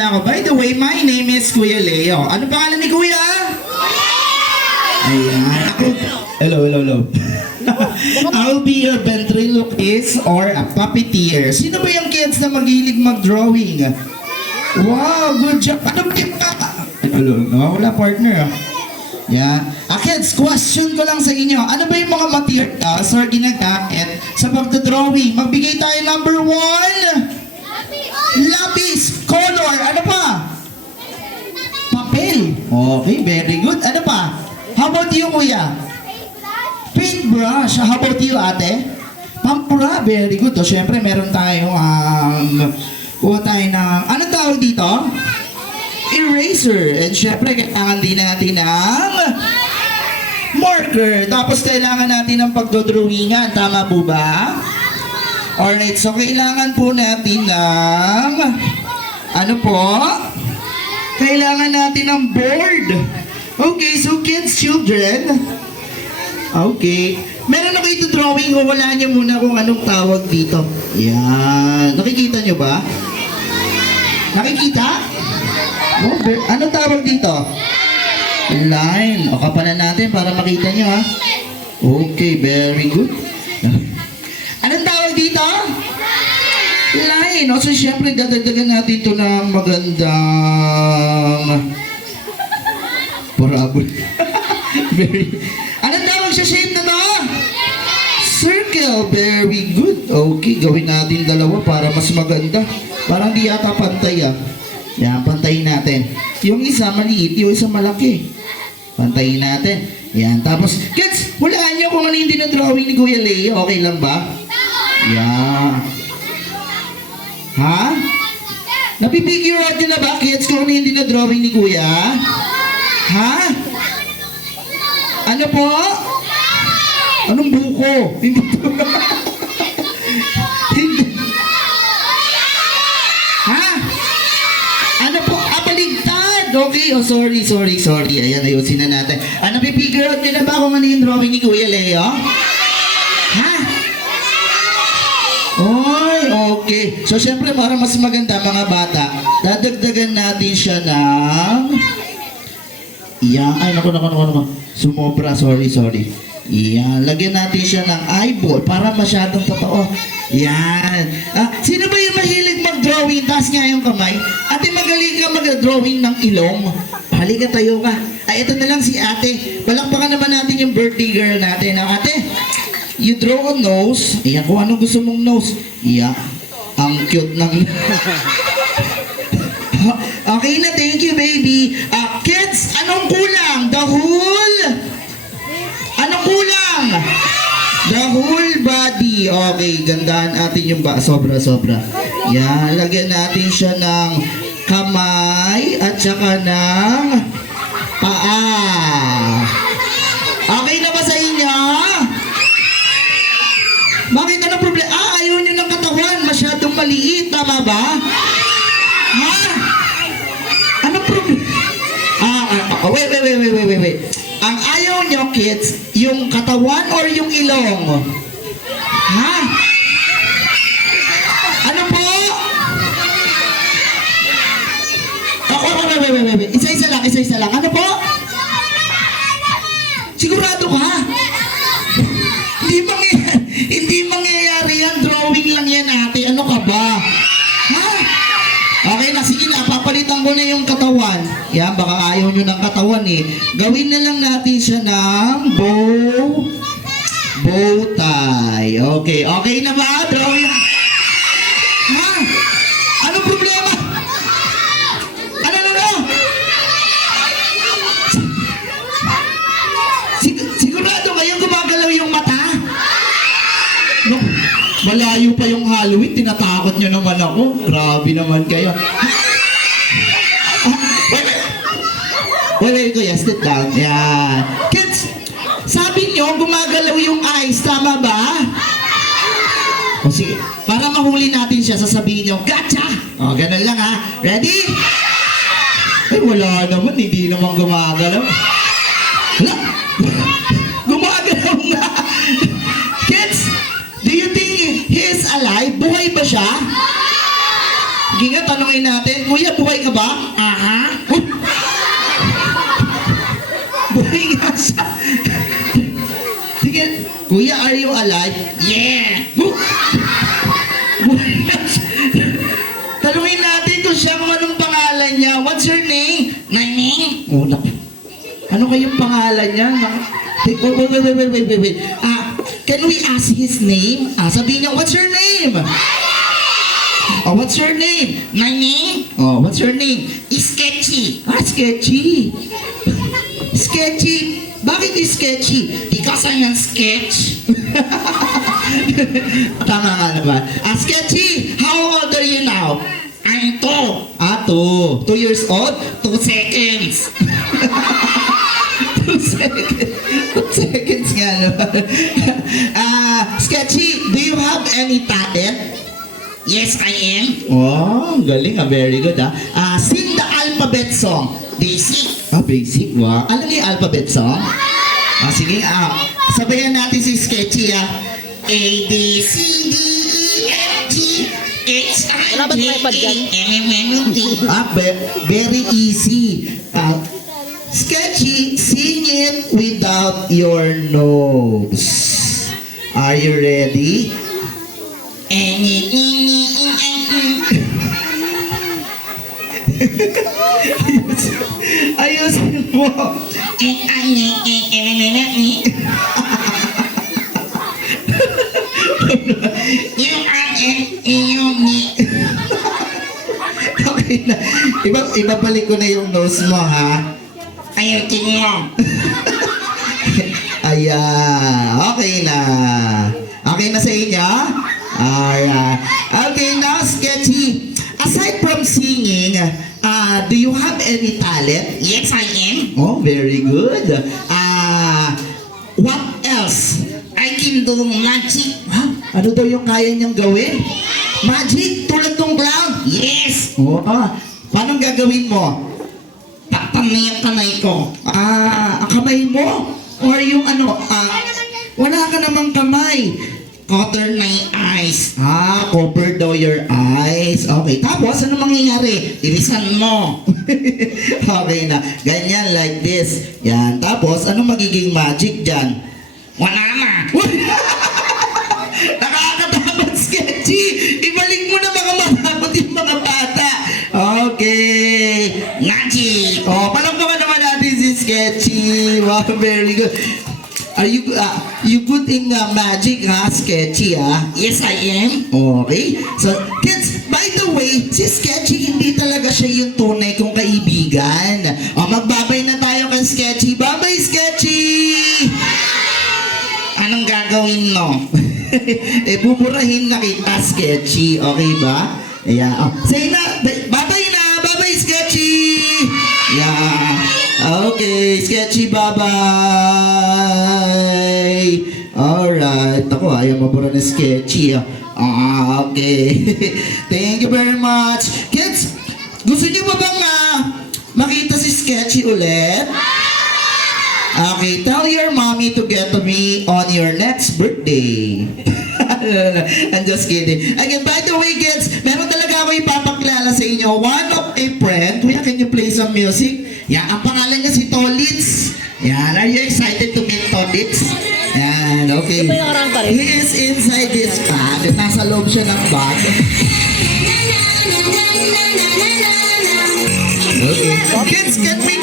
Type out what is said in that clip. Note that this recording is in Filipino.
na ako. By the way, my name is Kuya Leo. Ano pangalan ni Kuya? Ayan. Ako, hello. I'll be your ventriloquist or a puppeteer. Sino ba yung kids na magilig mag-drawing? Wow, good job. Ano ba yung wala partner ah. Yeah. Kids, question ko lang sa inyo. Ano ba yung mga materials or ginagamit sa pagdodrawing? Magbigay tayo number 1. Lapis. Color. Ano pa? Papel. Okay, very good. Ano pa? How about you, kuya? Paintbrush. How about you, ate? Pampura. Very good. O, syempre, meron tayong kuha tayo ng, anong tawag dito? Eraser. And syempre, kailangan din natin ng marker. Tapos kailangan natin ng pagdodrawingan. Tama po ba? Alright, so kailangan po natin ng ano po? Kailangan natin ng board. Okay, so kids, children. Okay. Meron na kayo drawing o wala niyo muna kung anong tawag dito. Yan. Nakikita niyo ba? Nakikita? Oh, anong tawag dito? Line. O kapalan natin para makita nyo ha. Okay, very good. Anong tawag dito? Line. O so syempre dadagdagan natin ito ng magandang parabol. Anong tawag sa shape na to? Circle. Very good. Okay, gawin natin dalawa para mas maganda. Parang di yata pantay ah. Yan, pantayin natin. Yung isa maliit, yung isa malaki. Pantayin natin. Yan, tapos, kids, hulaan nyo kung ano yung dinadrawing ni Kuya Leo. Okay lang ba? Yan. Ha? Napipigure out nyo na ba, kids, kung ano yung dinadrawing ni Kuya? Ha? Ano po? Anong buko? Hindi po. Hindi. Ha? Ano po? Baligtad! Okay, oh sorry. Ayan, ayusin na natin. Napipigure out nyo na ba kung ano yung drawing ni Kuya Leo? Ha? Oy, okay. So, syempre, para mas maganda mga bata, dadagdagan natin siya ng... Yan, ay, naku. Sumobra, sorry. Yan, lagyan natin siya ng eyeball para masyadong totoo. Yan. Sino ba yung mahilig mag-drawing? Taas nga yung kamay. Ate, magaling ka mag-drawing ng ilong. Halika, tayo ka. Ito na lang si ate. Palakpakan naman natin yung birthday girl natin. Ate, you draw a nose. Ayan, kung anong gusto mong nose. Yeah. Ang cute ng... Okay na, thank you, baby. Kids, anong kulang? The whole... Anong kulang? The whole body. Okay, gandahan natin yung sobra. Yan, lagyan natin siya ng kamay at saka ng paa. Okay na ba sa inyo? Bakit anong problema? Ayaw nyo ng katawan. Masyadong maliit. Tama ba? Ha? Anong problema? Wait. Ang ayaw nyo, kids, yung katawan or yung ilong? Ha? Ano po? Wait. Isa-isa lang. Ano po? Sigurado ka? Hindi mangyayari yan. Drawing lang yan, ate. Ano ka ba? Ha? Okay na, sige na, papalitan ko na yung katawan. Yan, baka ayaw nyo ng katawan eh. Gawin na lang natin siya ng bow tie. Okay na ba? Drawing. Ha? Anong problema? Ano? Sigurado kayong gumagalaw yung mata? No, malayo pa yung Halloween, tinatakot nyo naman ako. Grabe naman kayo. Wait, kuya, sit down. Yan. Kids, sabi nyo, gumagalaw yung eyes. Tama ba? O sige, para mahuli natin siya, sasabihin nyo, gotcha! O, ganun lang ha. Ready? Ay, wala naman. Hindi naman gumagalaw. Hala! Gumagalaw nga. Kids, do you think he is alive? Buhay ba siya? Sige nga, tanong Tanungin natin, Kuya, buhay ka ba? Aha. Buhay nga siya. Sige, Kuya, are you alive? Yeah. Buhay nga siya. Tanungin natin kung siya kung anong pangalan niya. What's your name? My name? Oh, ano kayong pangalan niya? Wait. Can we ask his name? Sabihin niya, what's your name? Oh, what's your name? My name? Oh, what's your name? Sketchy. Sketchy. Sketchy. Bakit sketchy? Because I am sketch. Tama nga naman. Sketchy, how old are you now? I'm 2. 2. 2 years old? 2 seconds. 2 seconds. 2 seconds nga naman. Sketchy, do you have any talent? Yes, I am. Oh, galing very good sing the alphabet song. Basic. Basic. Wow. Ano yung alphabet song? Sige, sabayan natin si Sketchy A, B, C, D, E, F, G, H, I, Wala ba J, may iPad K, dyan? L, M, N, O, P. Very easy. Sketchy, sing it without your nose. Are you ready? Ayusin mo. Okay na. Ibabalik ko na yung nose mo, ha? Ayusin mo. Ayan. Okay na. Okay na sa inyo? Alright. Okay, now, Sketchy. Aside from singing, do you have any talent? Yes, I am. Oh, very good. What else? I can do magic. Ano daw yung kaya niyang gawin? Magic? Tulad ng clown? Yes. Oh, paano gagawin mo? Takpan na yung kamay ko. Ang kamay mo? Or yung wala ka namang kamay. Cover my eyes. Cover daw your eyes. Okay, tapos ano mangyayari? Irisan mo. Okay na. Ganyan, like this. Yan. Tapos, ano magiging magic dyan? Wala na. Nakakatakot, Sketchy. Ibalik mo na mga matakot yung mga bata. Okay. Magic. Palakpakan naman natin si Sketchy. Wow, very good. Are you good in magic, Sketchy, Yes, I am. Okay. So, kids, by the way, si Sketchy, hindi talaga siya yung tunay kong kaibigan. Magbabay na tayo kay Sketchy. Bye-bye, Sketchy! Anong gagawin mo? Buburahin na kita, Sketchy. Okay ba? Yeah. Say na, bye-bye na! Bye-bye, Sketchy! Yeah. Okay, Sketchy, bye-bye! Alright. Ako, ayaw mabura na Sketchy. Okay. Thank you very much. Kids, gusto niyo ba bang makita si Sketchy ulit? Okay, tell your mommy to get to me on your next birthday. I'm just kidding. Again, by the way, kids, meron talaga ako ipapakilala sa inyo. One of a friend. Kuya, can you play some music? Yan, ang pangalan niya si Tolitz. Yan, are you excited to meet Tolitz? Yan, okay. Ito ba yung harang pa rin? He is inside this bag. Nasa loob siya ng bag. Okay. Kids, can we